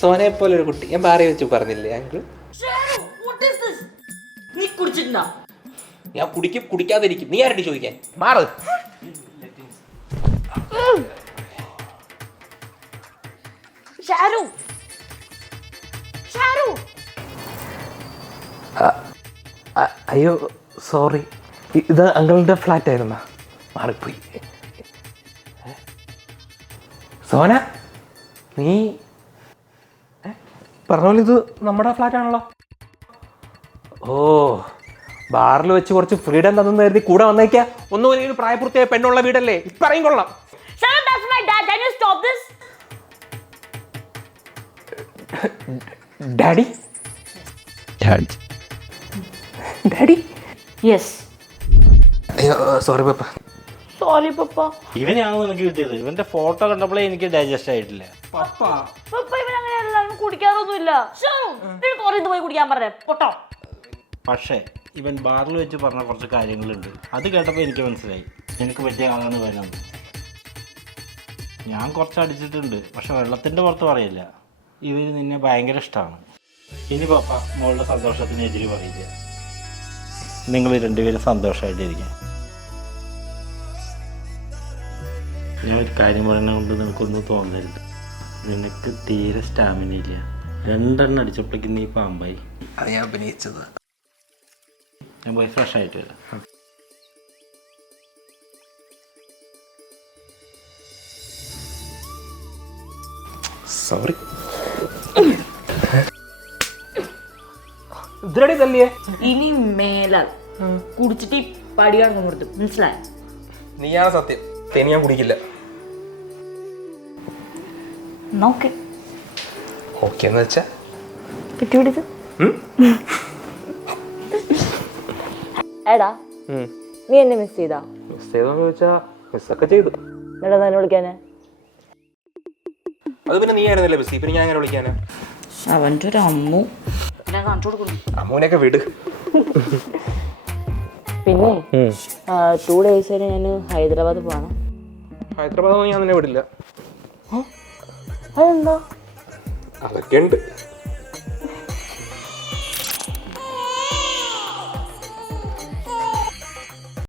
സോനയെ പോലെ ഒരു കുട്ടി ഞാൻ പാറി വെച്ച് പറഞ്ഞില്ലേ അങ്കിൾ? ഞാൻ കുടിക്കാതിരിക്കും. നീ ആരുടെ ചോദിക്കാൻ? മാറ്. അയ്യോ സോറി, ഇത് അങ്കിളിന്റെ ഫ്ലാറ്റ് ആയിരുന്നാ? മാറിപ്പോയി. സോന, നീ പറഞ്ഞ പോലെ ഇത് നമ്മുടെ ഫ്ലാറ്റ് ആണല്ലോ. ഓ, ബാറിൽ വെച്ച് കുറച്ച് ഫ്രീഡം തന്നെന്ന് കരുതി കൂടെ വന്നേക്കാ. ഒന്നും ഒരു പ്രായപൂർത്തിയായ പെണ്ണുള്ള വീടല്ലേ, ഇപ്പറയും കൊള്ളാം. Daddy daddy yes. അയ്യോ സോറി പപ്പ. സോറി പപ്പ. ഇവനാണ് എനിക്ക് കിട്ടിയത്. ഇവന്റെ ഫോട്ടോ കണ്ടപ്പോഴേ എനിക്ക് ഡൈജസ്റ്റ് ആയിട്ടില്ല. പപ്പ ഇവൻ അങ്ങനെയല്ല, ഇവൻ കുടിക്കാറൊന്നുമില്ല. പോയി കുടിക്കാൻ പറഞ്ഞേ പൊട്ടോ. പക്ഷേ ഇവൻ ബാറിൽ വെച്ച് പറഞ്ഞ കുറച്ച് കാര്യങ്ങളുണ്ട്. അത് കേട്ടപ്പോൾ എനിക്ക് മനസ്സിലായി എനിക്ക് പറ്റിയ ആളാണ് വരാൻ. ഞാൻ കുറച്ച് അടിച്ചിട്ടുണ്ട്, പക്ഷെ വെള്ളത്തിൻ്റെ പുറത്ത് പറയില്ല. ഇവന് നിന്നെ ഭയങ്കര ഇഷ്ടമാണ്. ഇനി പപ്പ മോളുടെ സന്തോഷത്തിന് എതിര് പറയില്ല. നിങ്ങൾ രണ്ടുപേരും സന്തോഷമായിട്ടിരിക്കാം. ഞാൻ ഒരു കാര്യം പറയുന്നത് കൊണ്ട് നിനക്കൊന്നും തോന്നരുത്. നിനക്ക് തീരെ സ്റ്റാമിന ഇല്ല. 2 എണ്ണം അടിച്ചപ്പോഴേക്കും നീ പാമ്പായി. അത് ഞാൻ അഭിനയിച്ചത്. ഞാൻ പോയി ഫ്രഷ് ആയിട്ട് വരാം. സോറി. ഇതിലടി തല്ലിയേ. ഇനി മേലാൽ കുടിച്ചിട്ട് ഈ പടി കാണുന്നു കൊടുത്തു, മനസ്സിലായ? നീയാണ് സത്യം. തേനി ഞാൻ കുടിക്കില്ല. നോക്കെ ഓക്കെ എന്ന് വെച്ചാ പിടിച്ചു. എടാ, നീ എന്നെ മിസ് ചെയ്താ? മിസ് ചെയ്തോന്ന് ചോദിച്ചാ മിസ്സൊക്കെ ചെയ്തു. എടാ തന്നെ വിളിക്കാനെ. അത് പിന്നെ നീ ആയിരുന്നല്ലേ ബസ്, പിന്നെ ഞാൻ എങ്ങനെ വിളിക്കാനാ? അവൻ്റെ ഒരു അമ്മു ഞാൻ കാണിച്ചു കൊടുക്കുന്നു. അമ്മൂനെയൊക്കെ വിട്. പിന്നെ 2 days വരെ ഞാൻ ഹൈദരാബാദ് പോകണം. ഹൈദരാബാദ് ഞാൻ നിന്നെ വിടില്ല. അതെന്താ? അതൊക്കെ ഉണ്ട്.